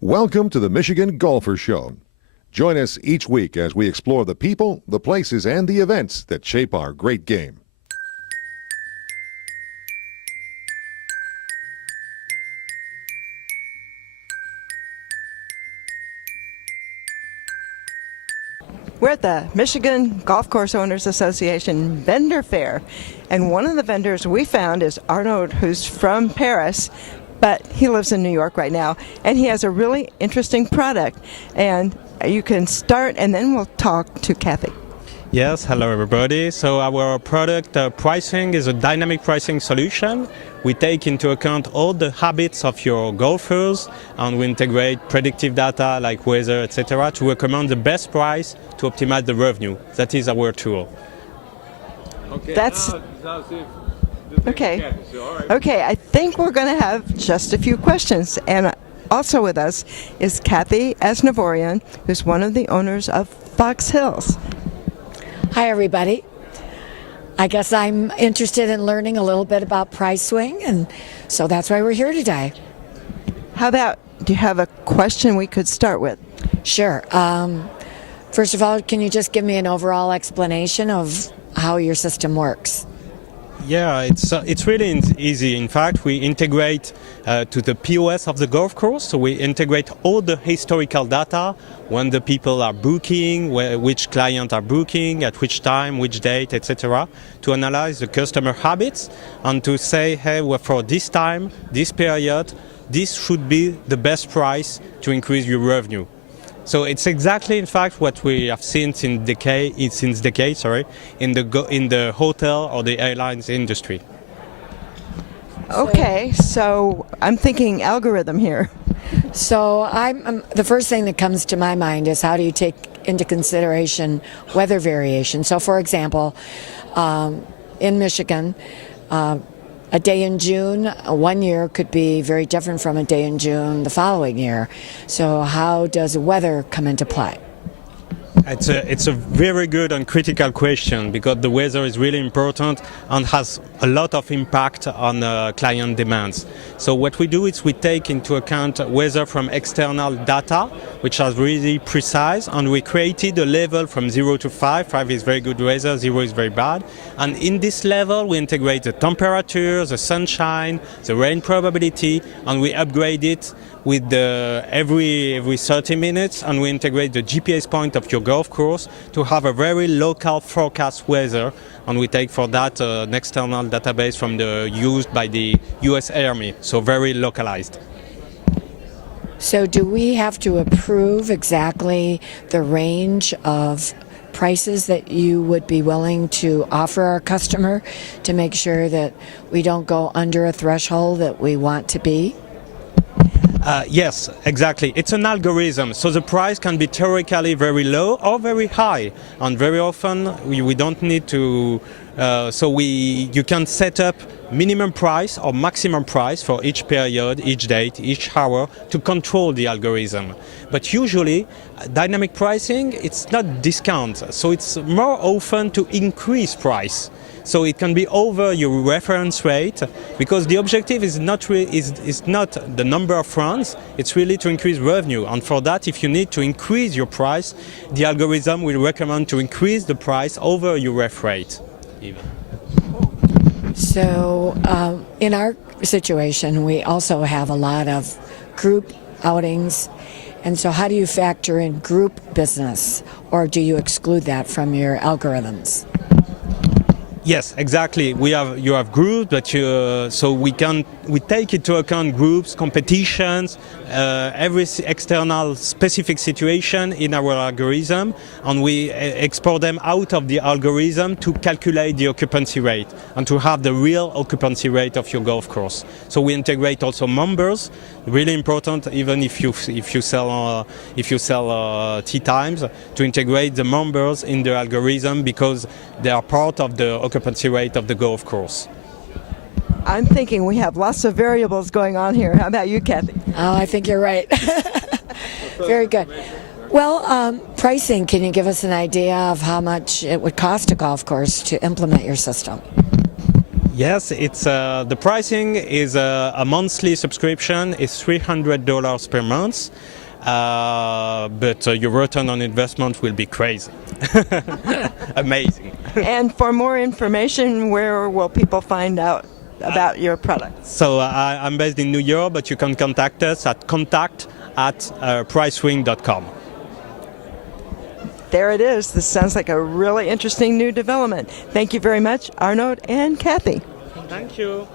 Welcome to the Michigan Golfer Show. Join us each week as we explore the people, the places, and the events that shape our great game. We're at the Michigan Golf Course Owners Association Vendor Fair, and one of the vendors we found is Arnaud, who's from Paris, but he lives in New York right now, and he has a really interesting product. And you can start, and then we'll talk to Kathy. Yes, hello everybody. So our product Priswing is a dynamic pricing solution. We take into account all the habits of your golfers, and we integrate predictive data like weather, etc., to recommend the best price to optimize the revenue. That is our tool. Okay. That's okay. Okay, I think we're going to have just a few questions. And also with us is Kathy Asnavorian, who's one of the owners of Fox Hills. Hi, everybody. I guess I'm interested in learning a little bit about Priswing, and so that's why we're here today. How about, do you have a question we could start with? Sure. First of all, can you just give me an overall explanation of how your system works? Yeah, it's really easy. In fact, we integrate to the POS of the golf course. So we integrate all the historical data, when the people are booking, which clients are booking, at which time, which date, etc., to analyze the customer habits and to say, hey, well, for this time, this period, this should be the best price to increase your revenue. So it's exactly, in fact, what we have seen since decades, in the hotel or the airlines industry. Okay, so I'm thinking algorithm here. So the first thing that comes to my mind is, how do you take into consideration weather variation? So, for example, in Michigan, a day in June, one year could be very different from a day in June the following year. So how does weather come into play? It's a very good and critical question, because the weather is really important and has a lot of impact on client demands. So what we do is we take into account weather from external data, which is really precise, and we created a level from 0 to 5. 5 is very good weather, 0 is very bad. And in this level, we integrate the temperature, the sunshine, the rain probability, and we upgrade it with every 30 minutes, and we integrate the GPS point of your golf course to have a very local forecast weather, and we take for that an external database used by the US Army, so very localized. So do we have to approve exactly the range of prices that you would be willing to offer our customer to make sure that we don't go under a threshold that we want to be? Yes, exactly. It's an algorithm, so the price can be theoretically very low or very high, and very often we don't need to. You can set up minimum price or maximum price for each period, each date, each hour to control the algorithm. But usually, dynamic pricing, it's not discount, so it's more often to increase price. So it can be over your reference rate, because the objective is not the number of runs, it's really to increase revenue. And for that, if you need to increase your price, the algorithm will recommend to increase the price over your ref rate. Even. So in our situation, we also have a lot of group outings. And so how do you factor in group business, or do you exclude that from your algorithms? Yes, exactly. You have groups, but so we take into account groups, competitions, every external specific situation in our algorithm, and we export them out of the algorithm to calculate the occupancy rate and to have the real occupancy rate of your golf course. So we integrate also members, really important, even if you sell tee times, to integrate the members in the algorithm, because they are part of the occupancy rate of the golf course. I'm thinking we have lots of variables going on here. How about you, Kathy? Oh, I think you're right. Very good. Well, pricing, can you give us an idea of how much it would cost a golf course to implement your system? Yes, it's the pricing is a monthly subscription. It's $300 per month, but your return on investment will be crazy, amazing. And for more information, where will people find out about your product? So I'm based in New York, but you can contact us at contact@priswing.com. There it is. This sounds like a really interesting new development. Thank you very much, Arnaud and Kathy. Thank you.